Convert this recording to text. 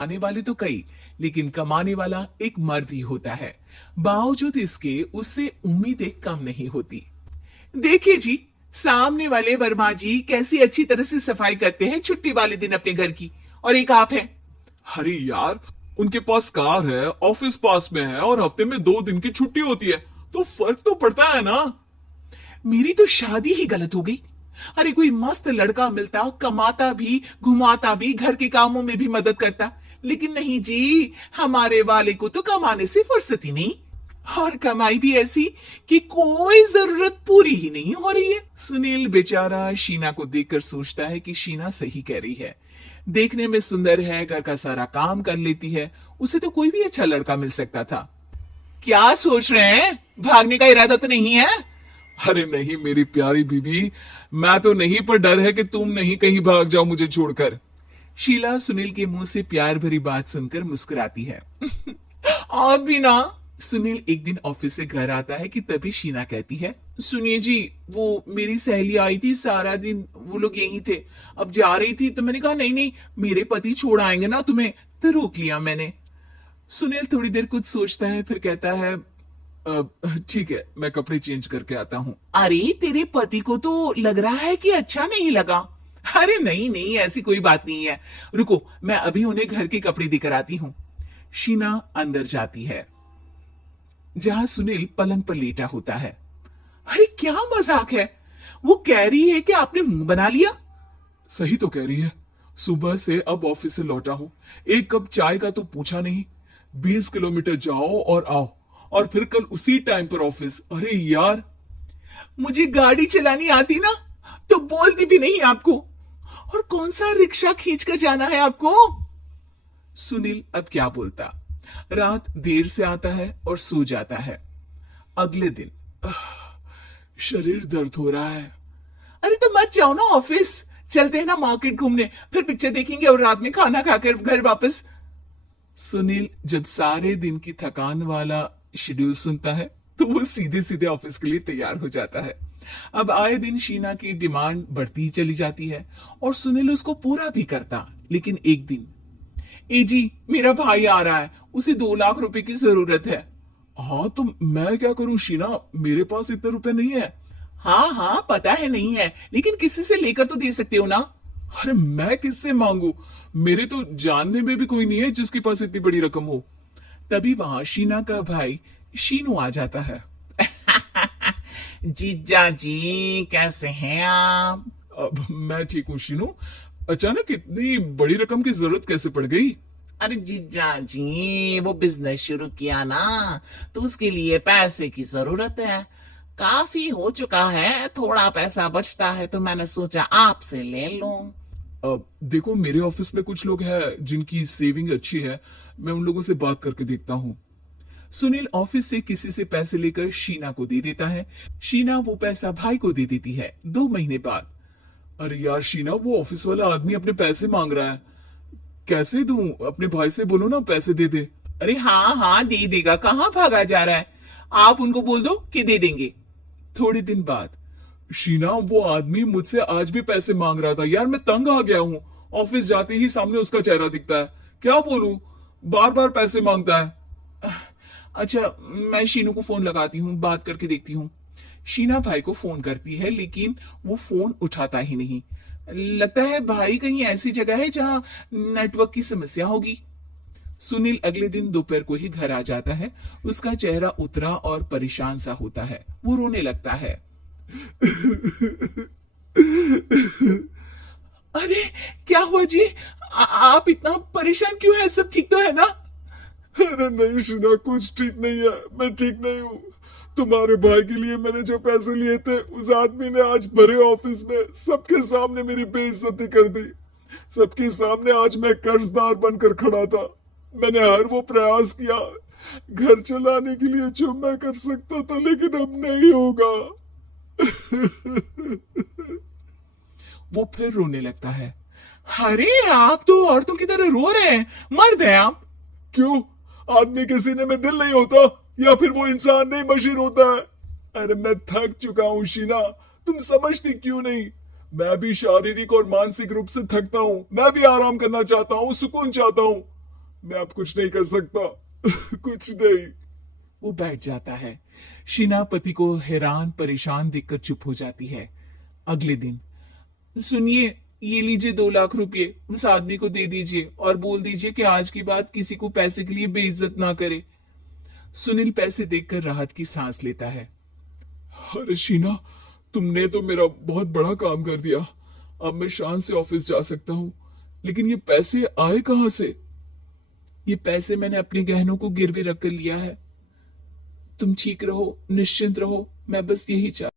आने वाले तो कई, लेकिन कमाने वाला एक मर्द ही होता है। बावजूद इसके उससे उम्मीदें कम नहीं होती। देखिए जी, सामने वाले वर्मा जी कैसी अच्छी तरह से सफाई करते हैं छुट्टी वाले दिन अपने घर की, और एक आप हैं। अरे यार, उनके पास कार है, ऑफिस पास में है और हफ्ते में 2 दिन की छुट्टी होती है, तो फर्क तो पड़ता है ना। मेरी तो शादी ही गलत हो गई। अरे कोई मस्त लड़का मिलता, कमाता भी, घुमाता भी, घर के कामों में भी मदद करता, लेकिन नहीं जी, हमारे वाले को तो कमाने से फुर्सत ही नहीं, और कमाई भी ऐसी कि कोई जरूरत पूरी ही नहीं हो रही है। सुनील बेचारा शीना को देखकर सोचता है कि शीना सही कह रही है। देखने में सुंदर है, घर का सारा काम कर लेती है, उसे तो कोई भी अच्छा लड़का मिल सकता था। क्या सोच रहे हैं? भागने का इरादा तो नहीं है? अरे नहीं मेरी प्यारी बीबी, मैं तो नहीं, पर डर है कि तुम नहीं कहीं भाग जाओ मुझे छोड़कर। शीला सुनील के मुंह से प्यार भरी बात सुनकर मुस्कुराती है। आप भी ना। सुनील एक दिन ऑफिस से घर आता है कि तभी शीना कहती है, सुनिए जी, वो मेरी सहेली आई थी, सारा दिन वो लोग यहीं थे, अब जा रही थी तो मैंने कहा नहीं नहीं, मेरे पति छोड़ आएंगे ना तुम्हें, तो रोक लिया मैंने। सुनील थोड़ी देर कुछ सोचता है, फिर कहता है, ठीक है, मैं कपड़े चेंज करके आता हूँ। अरे तेरे पति को तो लग रहा है कि अच्छा नहीं लगा। अरे नहीं नहीं, ऐसी कोई बात नहीं है, रुको मैं अभी उन्हें घर के कपड़े देकर आती हूँ। शीना अंदर जाती है, जहां सुनील पलंग पर लेटा होता है। अरे क्या मजाक है, वो कह रही है कि आपने मुंह बना लिया। सही तो कह रही है, सुबह से अब ऑफिस से लौटा हूँ, एक कप चाय का तो पूछा नहीं। 20 किलोमीटर जाओ और आओ, और फिर कल उसी टाइम पर ऑफिस। अरे यार, मुझे गाड़ी चलानी आती ना तो बोलती भी नहीं आपको, और कौन सा रिक्शा खींच कर जाना है आपको। सुनील अब क्या बोलता। रात देर से आता है और सो जाता है। अगले दिन, शरीर दर्द हो रहा है। अरे तो मत जाओ ना ऑफिस, चलते हैं ना मार्केट घूमने, फिर पिक्चर देखेंगे और रात में खाना खाकर घर वापस। सुनील जब सारे दिन की थकान वाला शेड्यूल सुनता है तो वो सीधे सीधे ऑफिस के लिए तैयार हो जाता है। अब आए दिन शीना की डिमांड बढ़ती ही चली जाती है और सुनील उसको पूरा भी करता, लेकिन एक दिन, ए जी मेरा भाई आ रहा है, उसे 2 लाख रुपए की जरूरत है। हाँ तो मैं क्या करूं शीना, मेरे पास इतने रुपए नहीं है। हाँ हाँ पता है नहीं है, लेकिन किसी से लेकर तो दे सकते हो ना। अरे मैं किससे मांगू, मेरे तो जानने में भी कोई नहीं है जिसके पास इतनी बड़ी रकम हो। तभी वहां शीना का भाई शीनू आ जाता है। जीजा जी कैसे हैं आप? अब मैं ठीक हूँ शीनू, अचानक इतनी बड़ी रकम की जरूरत कैसे पड़ गई? अरे जीजा जी, वो बिजनेस शुरू किया ना, तो उसके लिए पैसे की जरूरत है। काफी हो चुका है, थोड़ा पैसा बचता है तो मैंने सोचा आपसे ले लूं। अब देखो, मेरे ऑफिस में कुछ लोग हैं जिनकी सेविंग अच्छी है, मैं उन लोगों से बात करके देखता हूँ। सुनील ऑफिस से किसी से पैसे लेकर शीना को दे देता है। शीना वो पैसा भाई को दे देती है 2 महीने बाद। अरे यार शीना, वो ऑफिस वाला आदमी अपने पैसे मांग रहा है, कैसे दूं? अपने भाई से बोलो ना पैसे दे दे। अरे हाँ हाँ दे देगा, कहाँ भागा जा रहा है, आप उनको बोल दो कि दे देंगे। थोड़े दिन बाद, शीना, वो आदमी मुझसे आज भी पैसे मांग रहा था यार, मैं तंग आ गया हूँ। ऑफिस जाते ही सामने उसका चेहरा दिखता है, क्या बोलूं, बार बार पैसे मांगता है। अच्छा मैं शीनू को फोन लगाती हूँ, बात करके देखती हूँ। शीना भाई को फोन करती है, लेकिन वो फोन उठाता ही नहीं। लगता है भाई कहीं ऐसी जगह है जहां नेटवर्क की समस्या होगी। सुनील अगले दिन दोपहर को ही घर आ जाता है। उसका चेहरा उतरा और परेशान सा होता है, वो रोने लगता है। अरे क्या हुआ जी, आप इतना परेशान क्यों है, सब ठीक तो है ना? अरे नहीं शीना, कुछ ठीक नहीं है, मैं ठीक नहीं हूँ। तुम्हारे भाई के लिए मैंने जो पैसे लिए थे, उस आदमी ने आज भरे ऑफिस में सबके सामने मेरी बेइज्जती कर दी। सबके सामने आज मैं कर्जदार बनकर खड़ा था। मैंने हर वो प्रयास किया घर चलाने के लिए जो मैं कर सकता था, लेकिन अब नहीं होगा। वो फिर रोने लगता है। अरे आप तो औरतों की तरह रो रहे हैं, मर्द हैं आप। क्यों, आदमी के सीने में दिल नहीं होता, या फिर वो इंसान नहीं मशीन होता है? अरे मैं थक चुका हूँ शीना, तुम समझती क्यों नहीं? मैं भी शारीरिक और मानसिक रूप से थकता हूँ, मैं भी आराम करना चाहता हूँ, सुकून चाहता हूँ। मैं अब कुछ नहीं कर सकता। कुछ नहीं। वो बैठ जाता है। शीना पति को हैरान परेशान देखकर चुप हो जाती है। अगले दिन, सुनिए, ये लीजिए 2 लाख रुपए, उस आदमी को दे दीजिए और बोल दीजिए कि आज की बात किसी को पैसे के लिए बेइज्जत ना करे। सुनील पैसे देखकर राहत की सांस लेता है। अरे शीना, तुमने तो मेरा बहुत बड़ा काम कर दिया। अब मैं शान से ऑफिस जा सकता हूँ, लेकिन ये पैसे आए कहाँ से? ये पैसे मैंने अपने गहनों को गिरवे रख कर लिया है। तुम ठीक रहो, निश्चिंत रहो, मैं बस यही चाहता